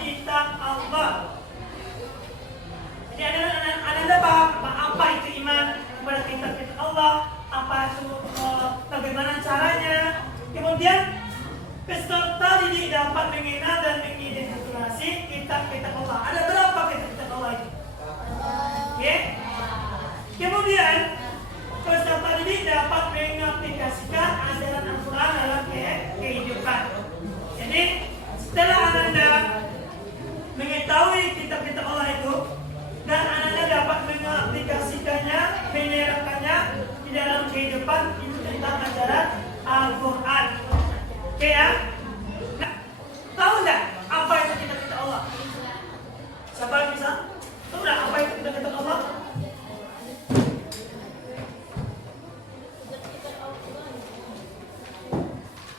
Kitab Allah. Jadi Anda Allah, apa itu, bagaimana caranya. Kemudian peserta didik dapat mengenal dan mengidentifikasi kitab-kitab Allah. Ada berapa kitab-kitab Allah itu? Oke. Kemudian peserta didik dapat mengaplikasikan ajaran Al-Quran dalam kehidupan. Jadi setelah Anda mengetahui kitab-kitab Allah itu dan Anda dapat mengaplikasikannya, menerapkannya di dalam kehidupan, itu tentang ajaran Al-Quran. Oke ya? Nah, tahu nggak apa itu kitab-kitab Allah? Siapa yang bisa? Tahu nggak apa itu kitab-kitab Allah?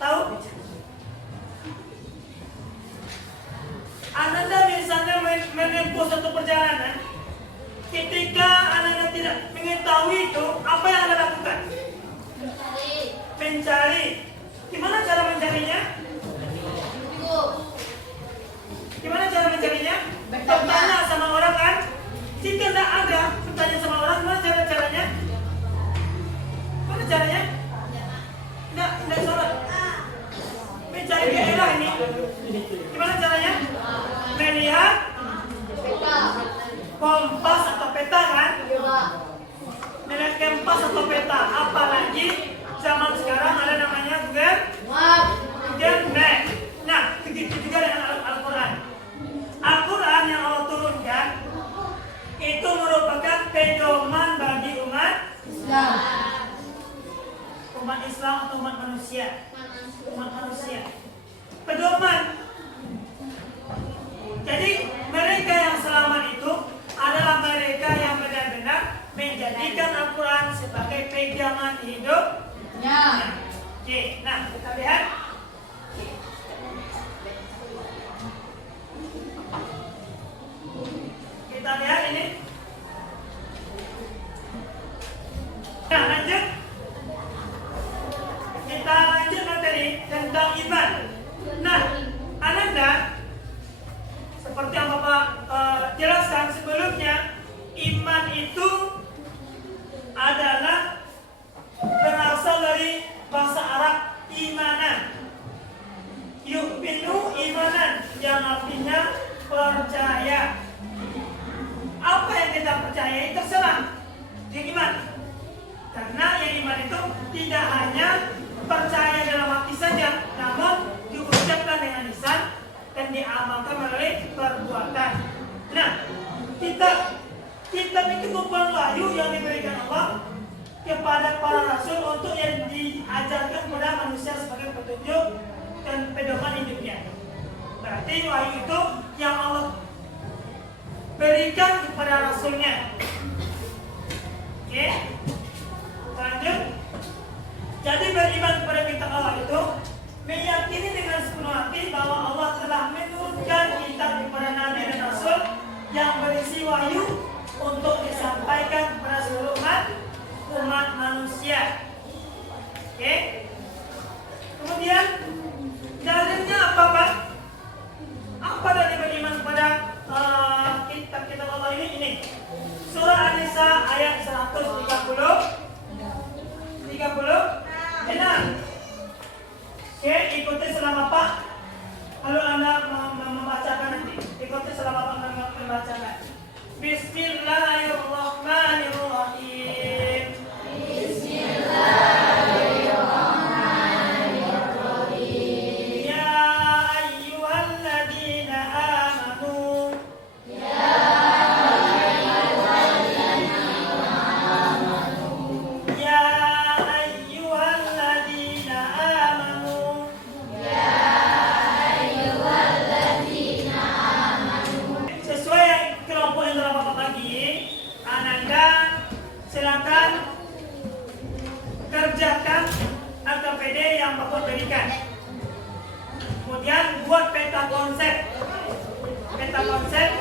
Tahu? Anda misalnya menempuh satu perjalanan, ketika Anda tidak mengetahui itu, apa yang Anda lakukan? Mencari. Gimana cara mencarinya? Gimana cara mencarinya? Bertanya sama orang kan? Jika tidak ada, bertanya sama orang, gimana caranya? Gimana caranya? Tidak salah. Mencari daerah ini. Gimana caranya? Melihat kompas atau peta kan? Melihat kompas atau peta. Apalagi zaman sekarang ada namanya Google Map. Nah, begitu juga dengan Al-Quran. Al-Quran yang Allah turunkan itu merupakan pedoman bagi umat Islam. Umat Islam atau umat manusia? Umat manusia. Pedoman. Jadi mereka yang selamat itu adalah mereka yang benar-benar menjadikan Al-Quran sebagai pegangan hidup. Ya. Oke, nah kita lihat. Kita lihat ini. Nah, lanjut. Kita lanjut materi tentang iman. Nah, Ananda, seperti yang Bapak jelaskan sebelumnya, iman itu adalah berasal dari bahasa Arab imanan. Yu'minu imanan, yang artinya percaya. Apa yang kita percayai terserah yang iman. Karena yang iman itu tidak hanya percaya dalam hati saja, namun diucapkan dengan lisan dan diamalkan melalui perbuatan. Nah, kitab itu merupakan wahyu yang diberikan Allah kepada para rasul untuk yang diajarkan kepada manusia sebagai petunjuk dan pedoman hidupnya. Berarti wahyu itu yang Allah berikan kepada rasulnya. Oke, lanjut. Jadi beriman kepada kitab Allah itu meyakini dengan sepenuh hati bahwa Allah telah menurunkan kitab kepada nabi dan rasul yang berisi wahyu untuk disampaikan kepada seluruh umat manusia. Oke. Kemudian dalilnya apa Pak? Apa dalil beriman kepada kitab-kitab Allah ini? Surah An-Nisa ayat 36. Oke, ikuti selama Pak. Lalu Anda membacakan nanti. Ikuti selama Pak membacakan. Bismillahirrahmanirrahim. Bismillahirrahmanirrahim. Ya ayyuhalladzina amanu. Ya ayyuhalladzina amanu. Ya ayyuhalladzina amanu. Ya ayyuhalladzina amanu. Sesuai kelompok yang telah Bapak bagi, Ananda silakan kerjakan LKPD yang Bapak berikan. Kemudian buat peta konsep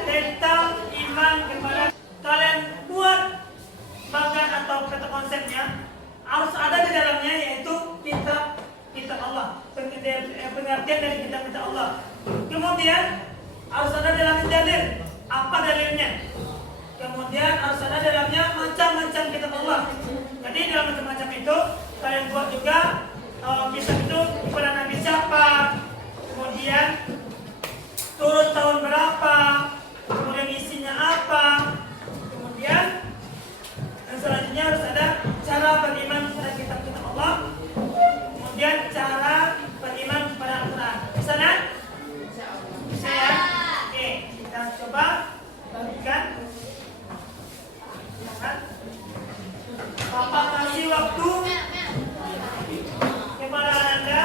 tentang iman kepada. Kalian buat bagan atau peta konsepnya, harus ada di dalamnya yaitu kitab Allah, pengertian dari kitab Allah. Kemudian harus ada dalamnya dalil. Apa dalilnya? Kemudian harus ada dalamnya macam-macam kitab Allah. Jadi dalam kalian buat juga kisah itu kepada Nabi siapa, kemudian turun tahun berapa, kemudian isinya apa, kemudian dan selanjutnya harus ada cara beriman kepada kitab-kitab Allah, kemudian cara beriman kepada Al-Quran. Bisa kan? Bisa ya? Oke, kita coba bagikan. Bapak kasih waktu kepada Anda.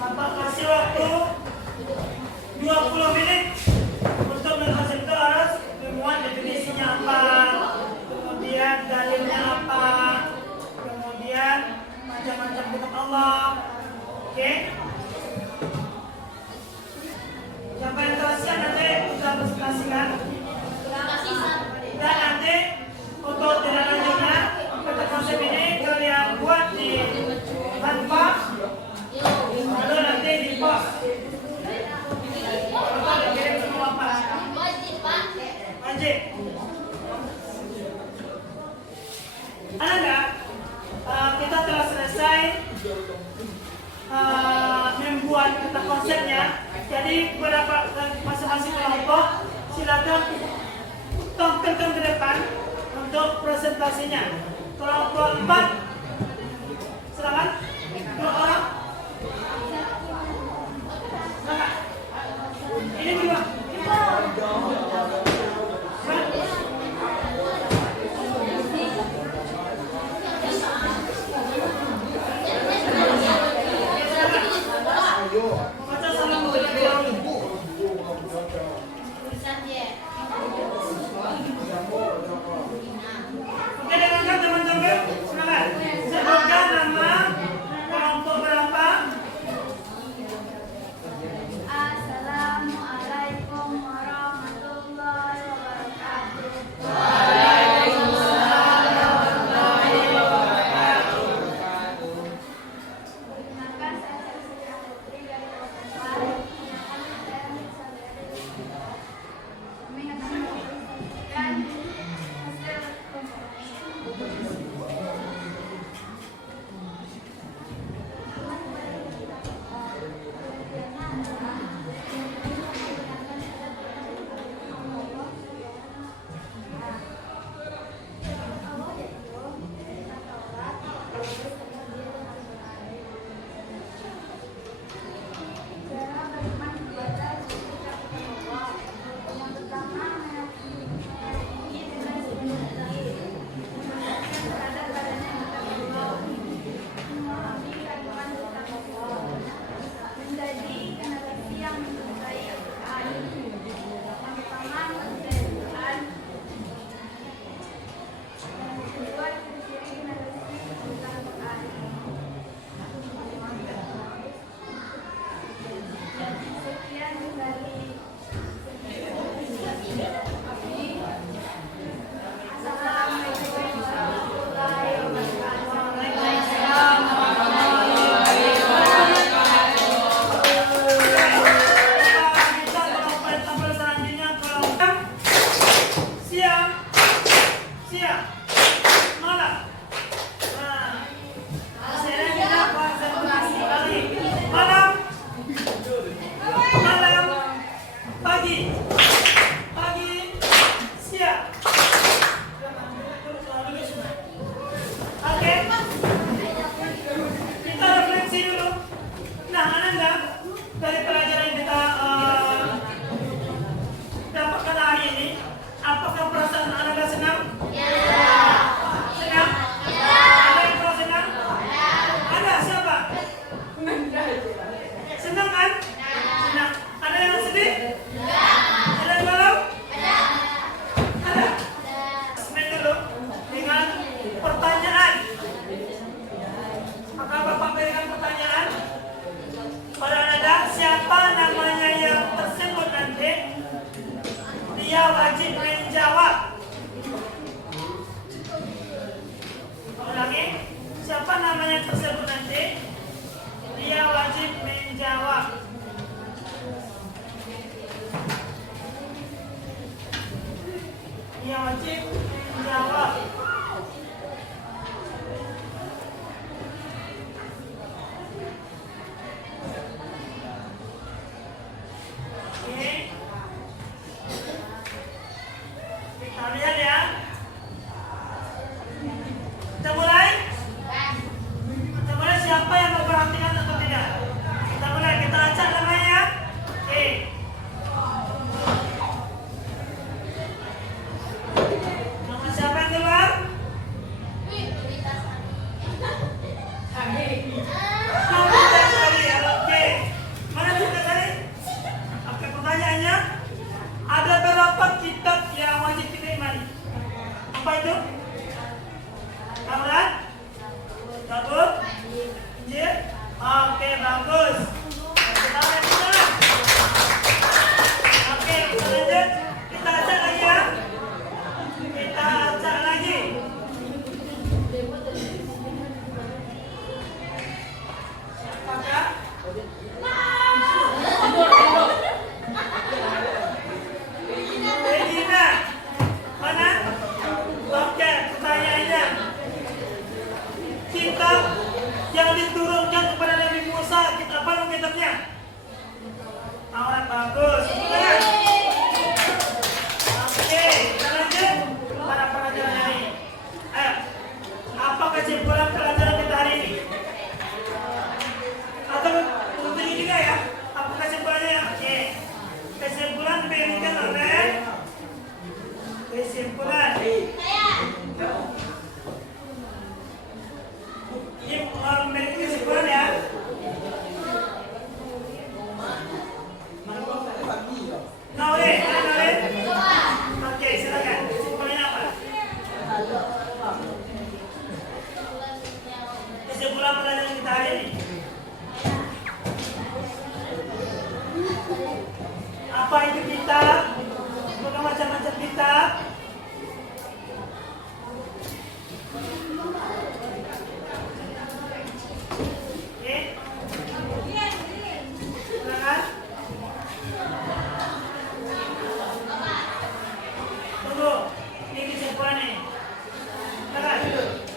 Bapak kasih waktu 20 menit untuk menghasilkan. Itu harus memuat definisinya apa, kemudian dalilnya apa, kemudian macam-macam kitab Allah. Oke? Siapa yang terasian nanti kita presentasikan. Dan nanti untuk tidak lanjutnya kata konsep ini kalian buat di kanvas, lalu nanti di post atau dikirim semua Pak. Wajib. Ada nggak? Kita telah selesai membuat kata konsepnya. Jadi beberapa masing-masing kelompok silakan tampilkan ke depan untuk presentasinya. Kelompok 4 silakan. 2 orang. Silakan. Ini dua. Baca salam untuk beliau. Oke, dengarkan teman-teman. Silakan. Sebutkan nama kelompok berapa? Assalamualaikum warahmatullahi wabarakatuh. Perkenalkan, saya Sri Putri dari kelompok 4. Kami akan mempresentasikan hasil kelompok ini. Cara beriman kepada kitab-kitab Allah. Yang pertama, meyakini dengan sebenarnya, mempercayai terhadap adanya kitab Allah, memahami kandungan kitab Allah, menjadi generasi yang mencintai Al-Quran. Yang pertama, mencintai Al-Quran. Yang kedua, ciri-ciri generasi mencintai Al-Quran. Sekian dari Assalamualaikum warahmatullahi wabarakatuh. Kita kelompok tampil selanjutnya kelompok siang, malam. Nah, hasilnya kita konsentrasi kali malam, pagi, siang. Oke, kita refleksi dulu. Nah, Anda dari pelajaran yang kita dapatkan hari ini, apakah perasaan Anda senang? Senang? Ada yang kurang senang? Ada siapa? Senang kan? Senang. Ada yang sedih? Ada yang galau? Ada. Semen dulu dengan pertanyaan. Maka Bapak berikan pertanyaan pada Anda, siapa namanya yang tersebut nanti, dia wajib menjawab. Ulangi, siapa namanya tersebut nanti, dia wajib menjawab. Dia wajib menjawab. Nah, lihat ya. Kita mulai. Kita mulai, siapa yang memperhatikan atau tidak? Kita mulai, kita acak namanya. Oke. Nama siapa yang keluar? Novita Sari, oke. Mana Novita Sari? Oke, pertanyaannya, ada berapa kitab yang wajib kita imani? Apa itu? Taurat? Zabur? Injil? Oke, bagus. Kita lanjut. Oke, kita lanjut. Kita acak lagi ya. Kita acak lagi. Siapakah? Regina. Mana? Oke, pertanyaannya. Kitab yang diturunkan kepada Nabi Musa, kitab apa nama kitabnya? Taurat, bagus. Bukan? Oke, kita lanjut pada pelajaran hari ini. Ayo, apa kesimpulan pelajaran kita hari ini? Atau untuk ini juga ya? Apa kesimpulannya? Oke. Kesimpulan diberikan oleh kesimpulan. Ini memiliki kesimpulan ya. Naure, mana Naure? Oke, silakan. Kesimpulannya apa? Kesimpulan pelajaran kita hari ini. Apa itu kitab? Bukan macam-macam kitab. Oke. Silakan. Tunggu. Ini kesimpulannya. Silakan.